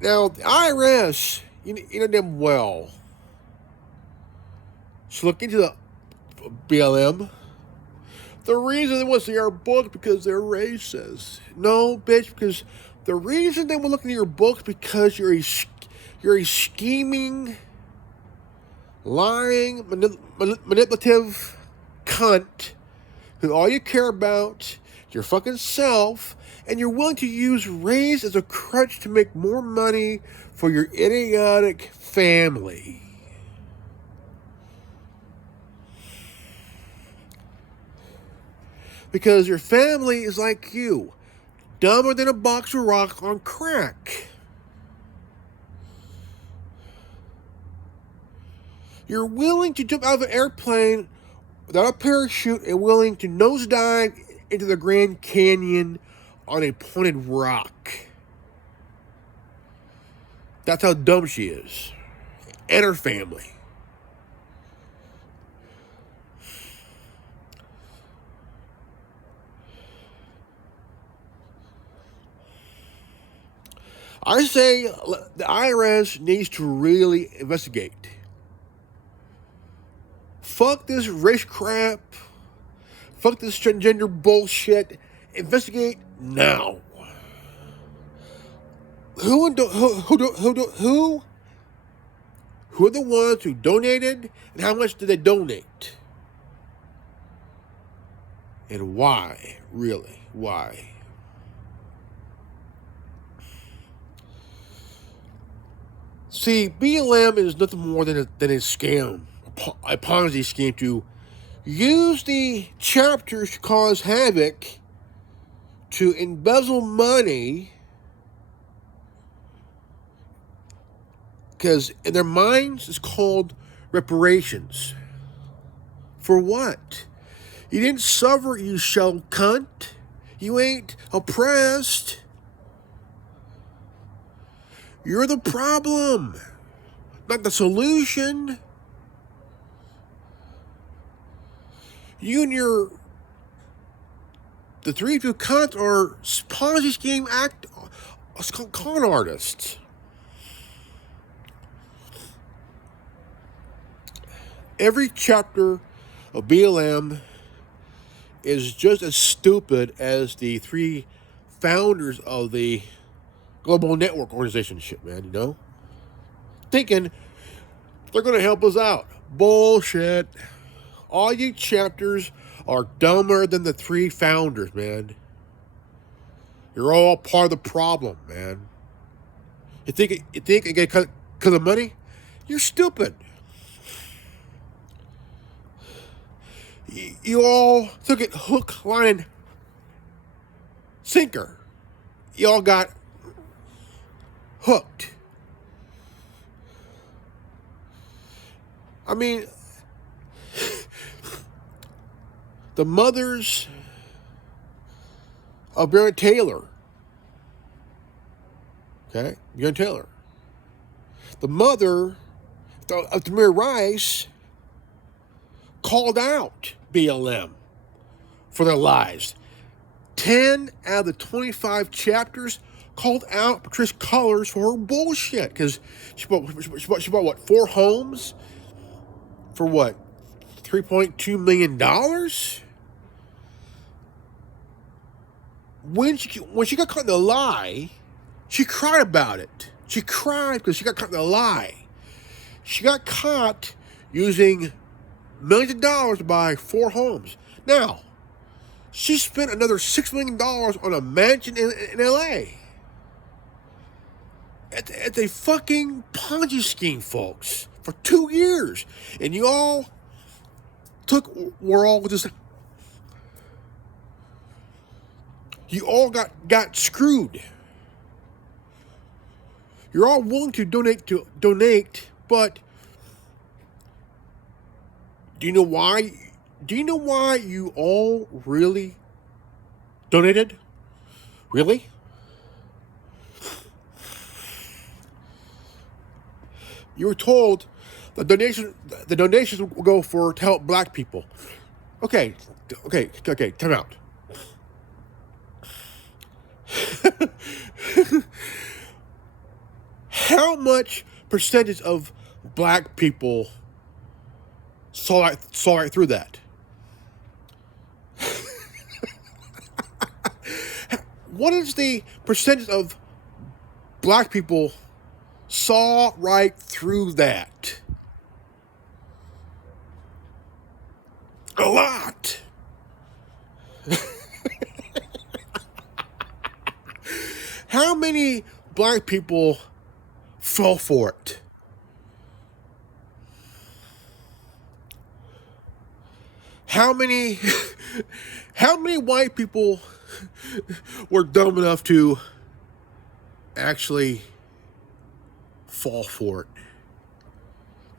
now the IRS, you know damn well, should look into the BLM. The reason they want to see our book because they're racist. No, bitch, because the reason they want to look into your book because you're You're a scheming, lying, manipulative cunt who all you care about is your fucking self, and you're willing to use race as a crutch to make more money for your idiotic family. Because your family is like you, dumber than a box of rocks on crack. You're willing to jump out of an airplane without a parachute and willing to nosedive into the Grand Canyon on a pointed rock. That's how dumb she is. And her family. I say the IRS needs to really investigate. Fuck this race crap. Fuck this transgender bullshit. Investigate now. Who are the ones who donated, and how much did they donate? And why? Really? Why? See, BLM is nothing more than a scam, a Ponzi scheme to use the chapters to cause havoc, to embezzle money, because in their minds it's called reparations. For what? You didn't suffer, you shell cunt. You ain't oppressed. You're the problem, not the solution. You and the three of you cunts are Ponzi scheme con artists. Every chapter of BLM is just as stupid as the three founders of the Global Network Organization shit, man, you know? Thinking they're going to help us out. Bullshit. All you chapters are dumber than the three founders, man. You're all part of the problem, man. You think it get cut because of money? You're stupid. You all took it hook, line, and sinker. You all got hooked. I mean, the mothers of Breonna Taylor. Okay? Breonna Taylor. The mother of Tamir Rice called out BLM for their lies. 10 out of the 25 chapters called out Patrice Cullors for her bullshit. Because she bought what, 4 homes? For what? $3.2 million? When she got caught in the lie, she cried about it. She cried because she got caught in the lie. She got caught using millions of dollars to buy 4 homes. Now, she spent another $6 million on a mansion in LA. It's a fucking Ponzi scheme, folks, for 2 years. And you all you all got screwed. You're all willing to donate, but do you know why? Do you know why you all really donated? Really? You were told the donations will go to help black people. Okay, time out. How much percentage of black people saw right through that? What is the percentage of black people saw right through that. A lot. How many black people fell for it? How many white people were dumb enough to actually fall for it?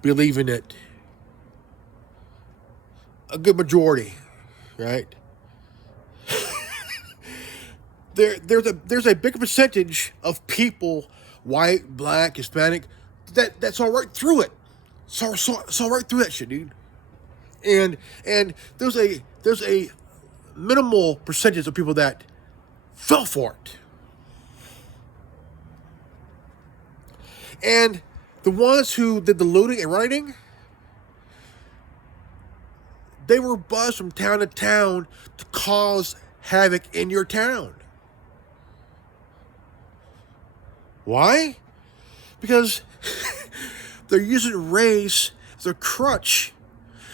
Believe in it? A good majority, right? There's a big percentage of people, white, black, Hispanic, that saw right through it. Saw right through that shit, dude. And there's a minimal percentage of people that fell for it. And the ones who did the looting and rioting, they were buzzed from town to town to cause havoc in your town. Why? Because they're using race as a crutch.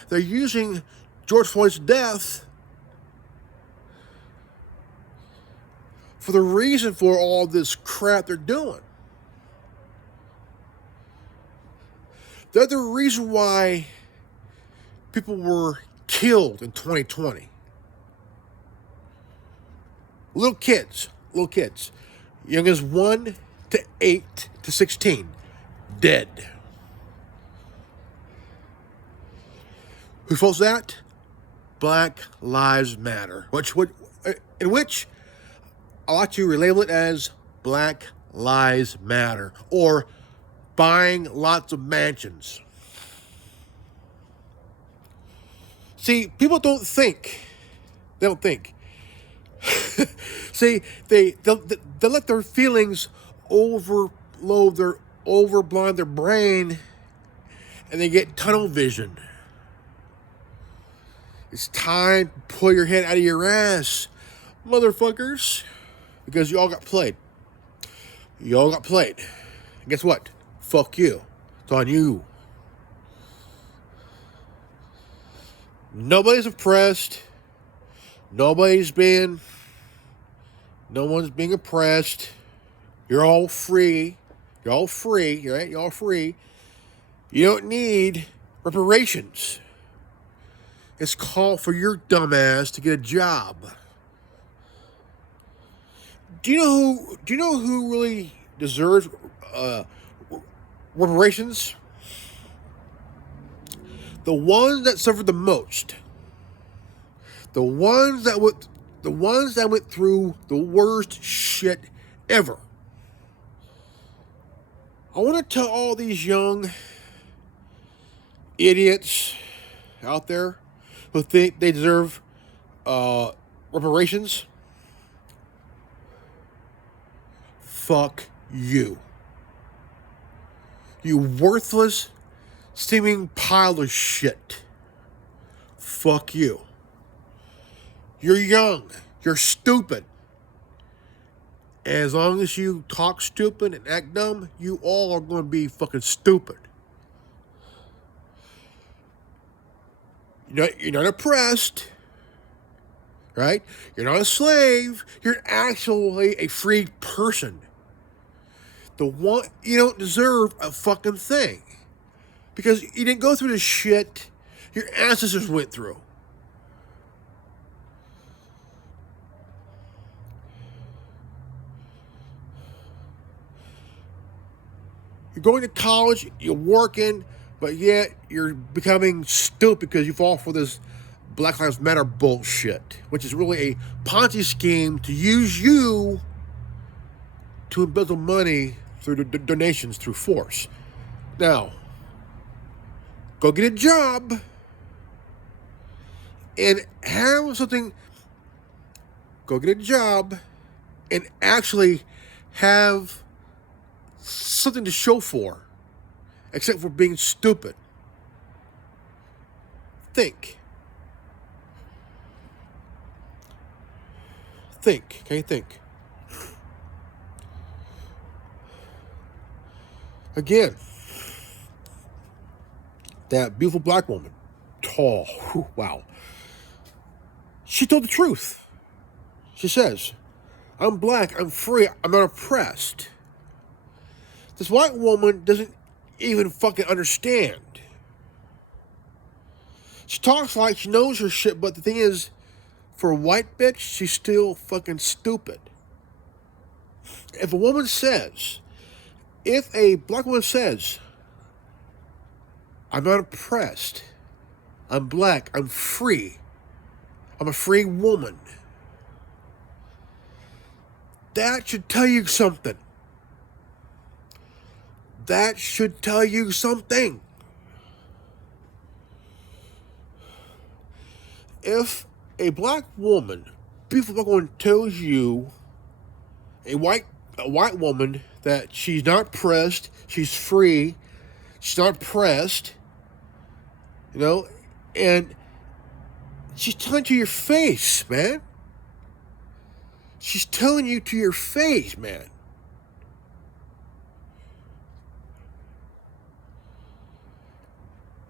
They're using George Floyd's death for the reason for all this crap they're doing. They're the reason why people were killed in 2020. Little kids, young as 1 to 8 to 16, dead. Who follows that? Black Lives Matter, in which I like to relabel it as Black Lives Matter, or buying lots of mansions. See, people don't think. They don't think. See, they let their feelings overblind their brain, and they get tunnel vision. It's time to pull your head out of your ass, motherfuckers, because you all got played. You all got played. And guess what? Fuck you. It's on you. Nobody's oppressed. No one's being oppressed. You're all free. You're all free, right? You're all free. You don't need reparations. It's called for your dumbass to get a job. Do you know who really deserves reparations? The ones that suffered the most. The ones that went through the worst shit ever. I want to tell all these young idiots out there who think they deserve reparations. Fuck you. You worthless, steaming pile of shit. Fuck you. You're young. You're stupid. And as long as you talk stupid and act dumb, you all are going to be fucking stupid. You're not oppressed, right? You're not a slave. You're actually a free person. You don't deserve a fucking thing. Because you didn't go through the shit your ancestors went through. You're going to college, you're working, but yet you're becoming stupid because you fall for this Black Lives Matter bullshit, which is really a Ponzi scheme to use you to embezzle money through the donations through force. Now, go get a job and have something. Go get a job and actually have something to show for, except for being stupid. Think. Okay, think. Again, that beautiful black woman, tall, whew, wow. She told the truth. She says, I'm black, I'm free, I'm not oppressed. This white woman doesn't even fucking understand. She talks like she knows her shit, but the thing is, for a white bitch, she's still fucking stupid. If a black woman says, I'm not oppressed, I'm black, I'm free, I'm a free woman, that should tell you something. That should tell you something. If a black woman, beautiful black woman, tells you, a white woman, that she's not oppressed, she's free, she's not oppressed, and she's telling to your face, man. She's telling you to your face, man.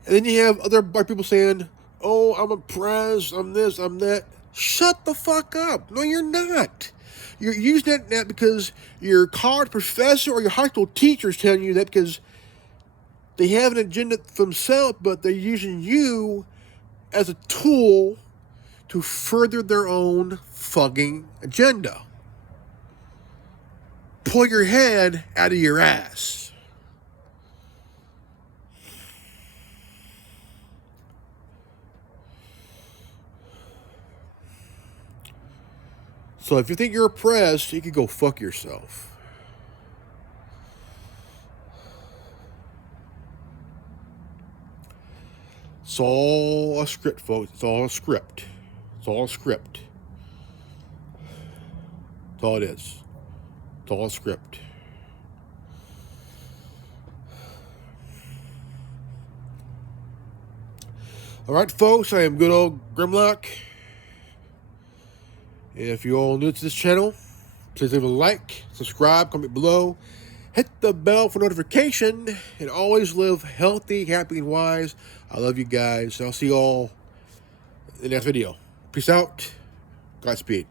And then you have other black people saying, oh, I'm oppressed, I'm this, I'm that. Shut the fuck up. No, you're not. You're using that because your college professor or your high school teacher is telling you that because they have an agenda for themselves, but they're using you as a tool to further their own fucking agenda. Pull your head out of your ass. So if you think you're oppressed, you can go fuck yourself. It's all a script, folks. It's all a script. It's all a script. That's all it is. It's all a script. All right, folks, I am good old Grimlock. If you're all new to this channel, please leave a like, subscribe, comment below, hit the bell for notification, and always live healthy, happy, and wise. I love you guys. I'll see you all in the next video. Peace out. Godspeed.